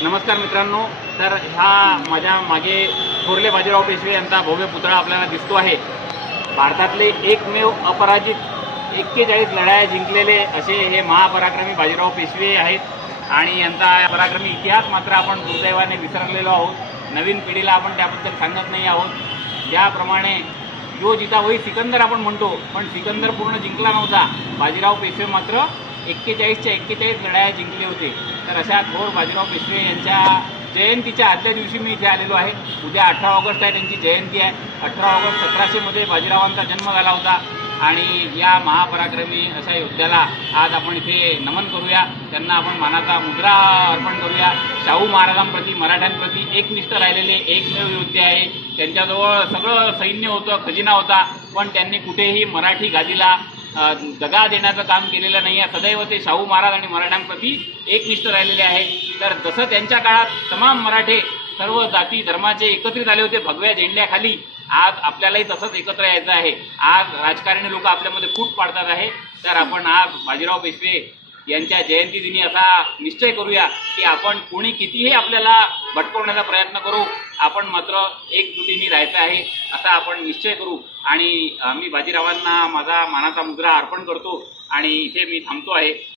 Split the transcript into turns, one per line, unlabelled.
नमस्कार मित्रांनो तर ह्या माझ्या मागे थोरले बाजीराव पेशवे यांचा भव्य पुतळा आपल्याला दिसतो आहे. भारतातले एकमेव अपराजित एक्केचाळीस लढाया जिंकलेले असे हे महापराक्रमी बाजीराव पेशवे आहेत. आणि यांचा पराक्रमी इतिहास मात्र आपण दुर्दैवाने विसरलेलो आहोत. नवीन पिढीला आपण त्याबद्दल सांगत नाही आहोत. ज्याप्रमाणे जो जिता होई सिकंदर आपण म्हणतो पण सिकंदर पूर्ण जिंकला नव्हता. बाजीराव पेशवे मात्र एक्केचाळीसच्या एक्केचाळीस लढाया जिंकले होते. तर अशा थोर बाजीराव पेशवे यांच्या जयंतीच्या आदल्या दिवशी मी इथे आलेलो आहे. उद्या अठरा ऑगस्ट आहे त्यांची जयंती आहे. अठरा ऑगस्ट सतराशेमध्ये बाजीरावांचा जन्म झाला होता आणि या महापराक्रमी अशा योद्ध्याला आज आपण इथे नमन करूया. त्यांना आपण मानाचा मुद्रा अर्पण करूया. शाहू महाराजांप्रती मराठ्यांप्रती एकनिष्ठ राहिलेले एकमेव योद्धे आहे. त्यांच्याजवळ सगळं सैन्य होतं खजिना होता. पण त्यांनी कुठेही मराठी गादीला दगा देण्याचं काम केलेलं नाही आहे सदैव ते शाहू महाराज आणि मराठ्यांप्रती एकनिष्ठ राहिलेले आहे. तर जसं त्यांच्या काळात तमाम मराठे सर्व जाती धर्माचे एकत्रित आले होते भगव्या झेंड्याखाली आज आपल्यालाही तसंच एकत्र यायचं आहे. आज राजकारणी लोक आपल्यामध्ये फूट पाडतात आहे. तर आपण आज बाजीराव पेशवे यांच्या जयंती दिनी असा निश्चय करूया की आपण कोणी कितीही आपल्याला भटकवण्याचा प्रयत्न करू आपण मात्र एकजुटीने राहायचं आहे असा आपण निश्चय करू. आणि मी बाजीरावांना माझा मानाचा मुद्रा अर्पण करतो आणि इथे मी थांबतो आहे.